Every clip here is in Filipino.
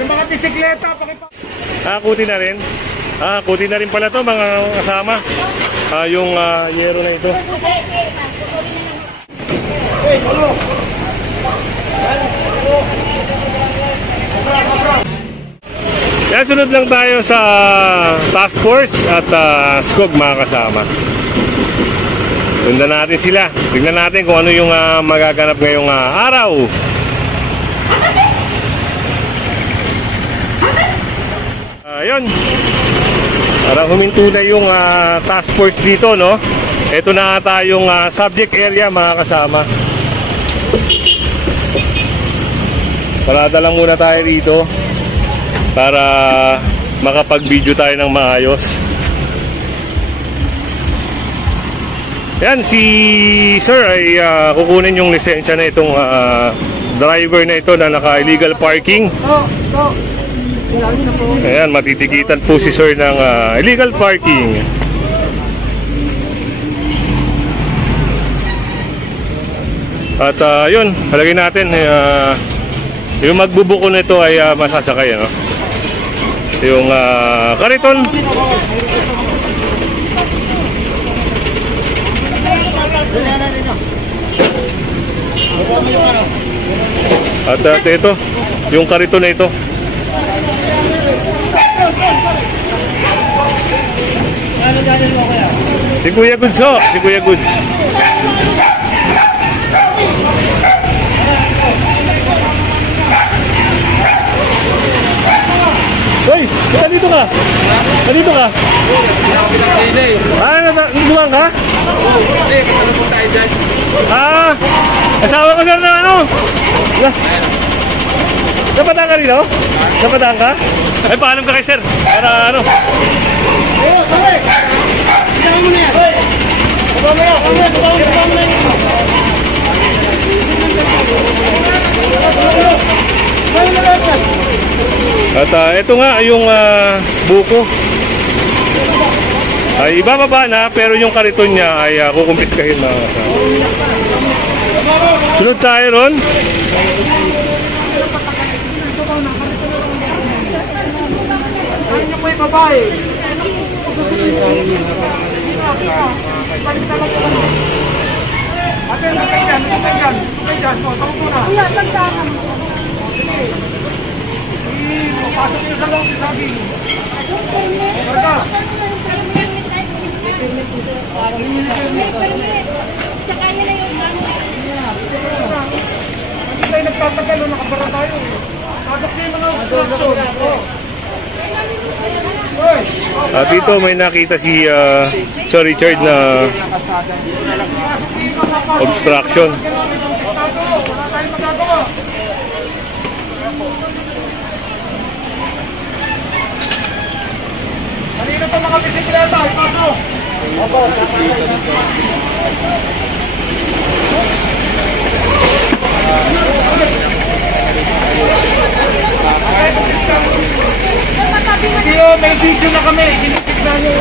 Yung mga bisikleta, Kuti na rin. Kuti na rin pala to mga kasama. Yung yero na ito. Yan, sunod lang tayo sa Task Force at SCOG mga kasama. Sundan natin sila. Tignan natin kung ano yung magaganap ngayong araw. Ayun. Para huminto na yung task force dito, no? Ito na ata yung subject area mga kasama. Parada lang muna tayo rito para makapag-video tayo ng maayos. Yan, si sir ay kukunin yung lisensya na itong driver na ito na naka-illegal parking. Ayan, matitikitan po si sir ng illegal parking. At yun, halagay natin yung magbubuko nito ay masasakay, ano? Yung kariton. At ito, yung kariton na ito. Si Kuya Goods, si Kuya Goods. Hoy, dito ka. Dito ka. Nagduwang ka? Hindi, ano po tayo dyan? Asawa ko sir na ano? Napadaan ka rito? Napadaan ka? Ay, paalam ka kay sir. Para ano? Ilangan mo na yan. Baba mo yan. Baba mo yan. At ito nga yung buko. Ay ibababa na, pero yung kariton niya ay kukumpiskahin na. Sunod tayo ron. Ano nyo po yung babae? Ate, nakay dyan. Nakay dyan. Saan po na? Kuya, tagdahan mo. Pasok nyo sa loob, sabi. Marga. May permit. Tsaka nyo na yung Hindi tayo nagtatagal, nakabara tayo. Pasok nyo yung mga obstruction. Dito may nakita si Sir Richard na obstruction. Wala tayong magagawa. Kanina pa mga bisikleta, ipasok. Hindi, may video na kami. Sinutignan nyo.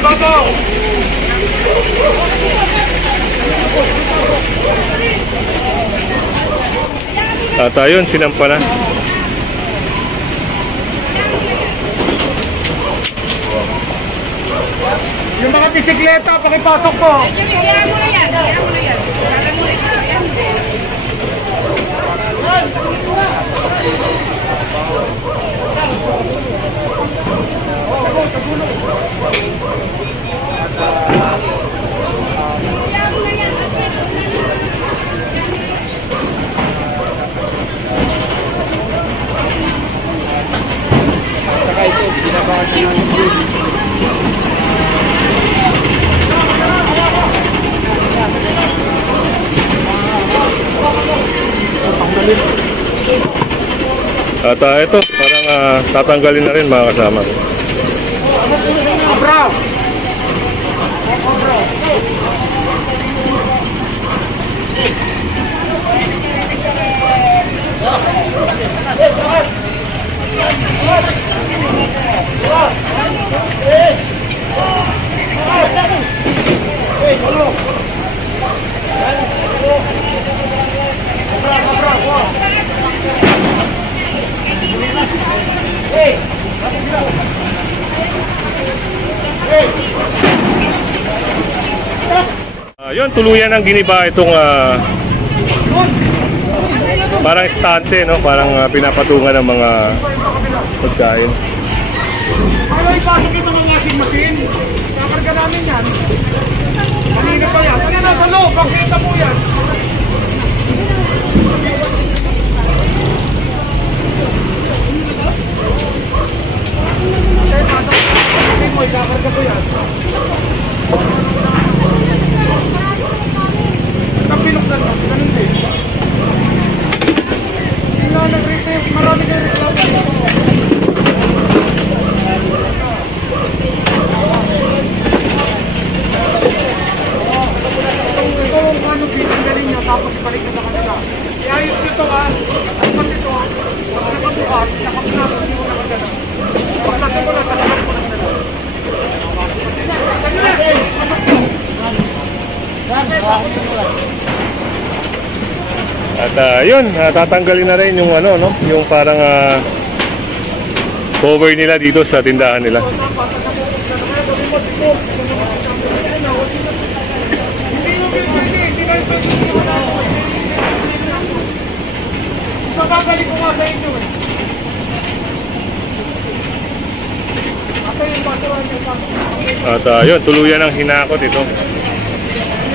Bago. At ayun, sinampa na. Yung mga bisikleta, pakipasok po. Kaya mo na yan. Kaya mo na yan. Kaya mo na yan. Saka ito, binabakan niya yung At ito, parang tatanggalin na rin mga kasama. Abra! Hey, Ayun, tuluyan ang giniba itong parang estante, no? Parang pinapatungan ng mga pagkain. Ano ipasok ito ng washing machine? Kakarga namin yan. Kanina pa yan. Kanina nasa loob, bakit mo yan? Kakarga ko yan. Kapinuksan lang, ganun din. Tingnan, nag-retail, marami kayo reklamo. Ito ang paano pinanggaling niya tapos ibalik na sa kanila. Iayos nito ha, dapat ito, pag nakabukas, nakabukas, hindi mo nakagana. Pag nakabukas, nakabukas mo nakagana. At yun, tatanggalin na rin yung ano, no? Yung parang cover nila dito sa tindahan nila. Babalik ko nga sa inyo eh. At yun, tuluyan ang hinakot ito.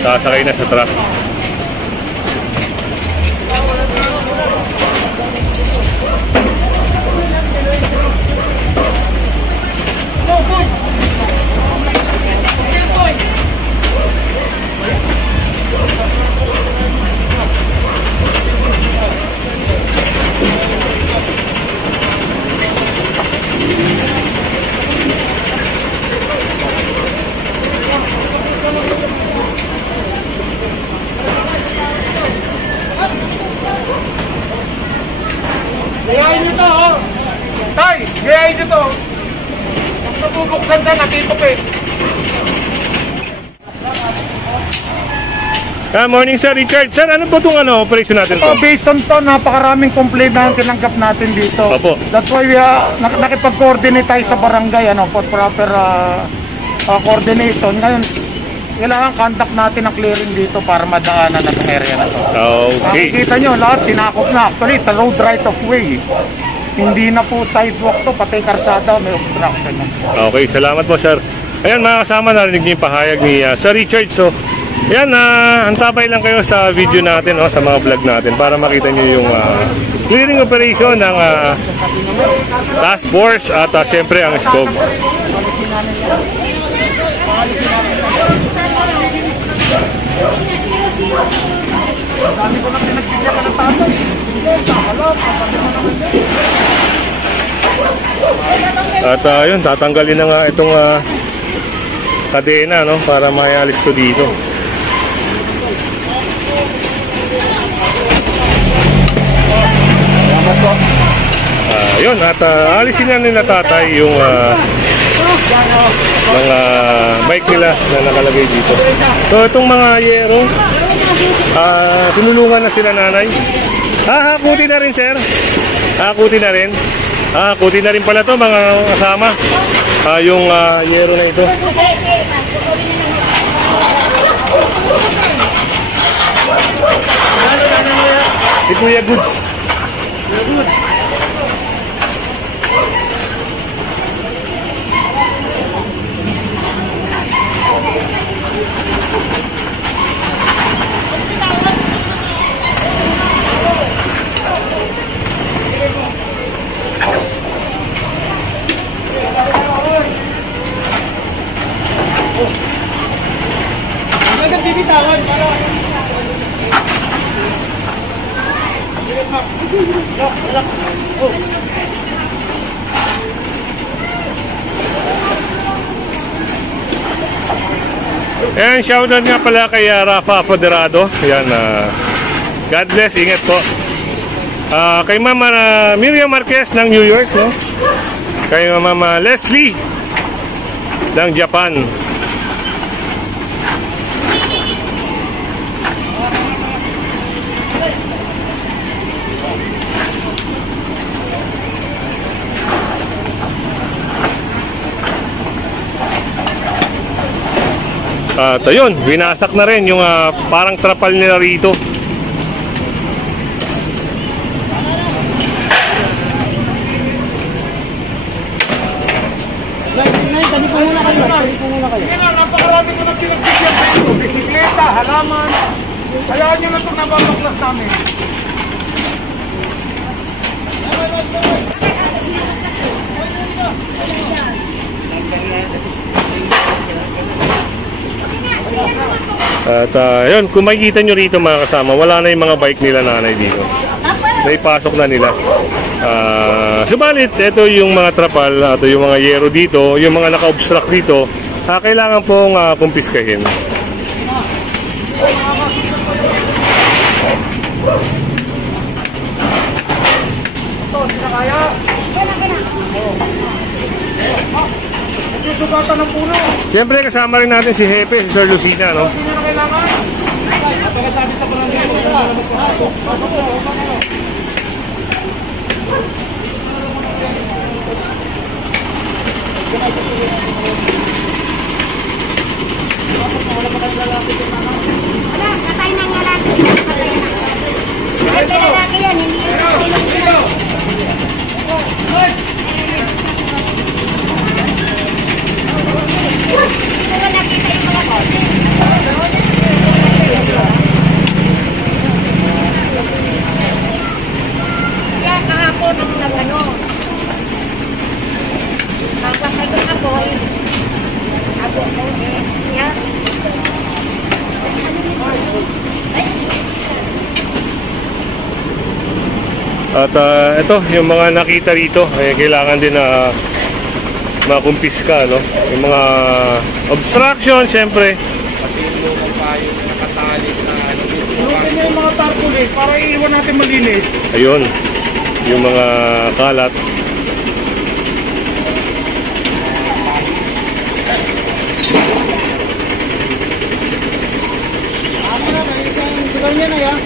Sasakay na sa truck. Gayahin nyo to, oh! Tay! Gayahin nyo to! Ang nabubuksan dyan, natipok eh! Morning sir, Richard. Sir, ano po itong operation natin So, po? based on to, napakaraming complaint na tinanggap natin dito. Opo. That's why we nakipag-coordinate tayo sa barangay for proper coordination. Ngayon, kailangan conduct natin ang clearing dito para madaanan na itong area na to. Okay. Makikita nyo, lahat sinakop na. Actually, it's a road right of way. Hindi na po sidewalk to, pati karsada, may obstruction na. Okay, salamat po sir. Ayan mga kasama, narinig niyo yung pahayag ni Sir Richard. So, ayan, antabay lang kayo sa video natin, sa mga vlog natin para makita niyo yung clearing operation ng task force at syempre ang SCOG. Dami ko na pinagbigyan ka ng tatay. At yun, tatanggalin na nga itong kadena, no, para maialis to dito. Yun, at alisin na nila tatay yung mga bike nila na nakalagay dito. So itong mga yero, tinulungan na sila nanay. Hakutin na rin sir. Hakutin na rin. Hakutin na rin pala to mga kasama. Yung yero na ito. Si Kuya Goods. Bibitawan para And shoutout nga pala kay Rafa Apoderado. Ayan, God bless, ingat po. Kay Mama Miriam Marquez ng New York, no? Kay Mama Leslie ng Japan. At ayun, winasak na rin yung parang trapal nila rito. Sige na, napakarami ko ng pinagbigyan sa inyo. Bisikleta, halaman. Hayaan nyo na itong nababaklas namin. At yun, kung makikita nyo rito mga kasama, wala na yung mga bike nila nanay dito. Naipasok na nila. Subalit, ito yung mga trapal, ito yung mga yero dito, yung mga naka-obstruct dito, kailangan pong kumpiskahin. Ito, hindi na kaya. Susugatan ng puno. Siyempre, kasama rin natin si Hepe, si Sir Lucina, no? Hindi na kailangan. Sabi sa barangay ko. Wala, patay ng lalaki. Patay na. Kahit may lalaki yan, hindi yun natulog. Hindi ko nakita yung mga bote. Kaya kahapon ang nag-ano. Nakapagod ako. Ako ko eh. Kaya At ito, yung mga nakita rito, kailangan din na makumpiska, no? Yung mga obstruction, siyempre. Pati yung lumang payo na nakatali sa Lutin niyo yung mga tarpaulin para iiwan natin malinis. Ayun, yung mga kalat. Ano na, isang lugar niya na yan.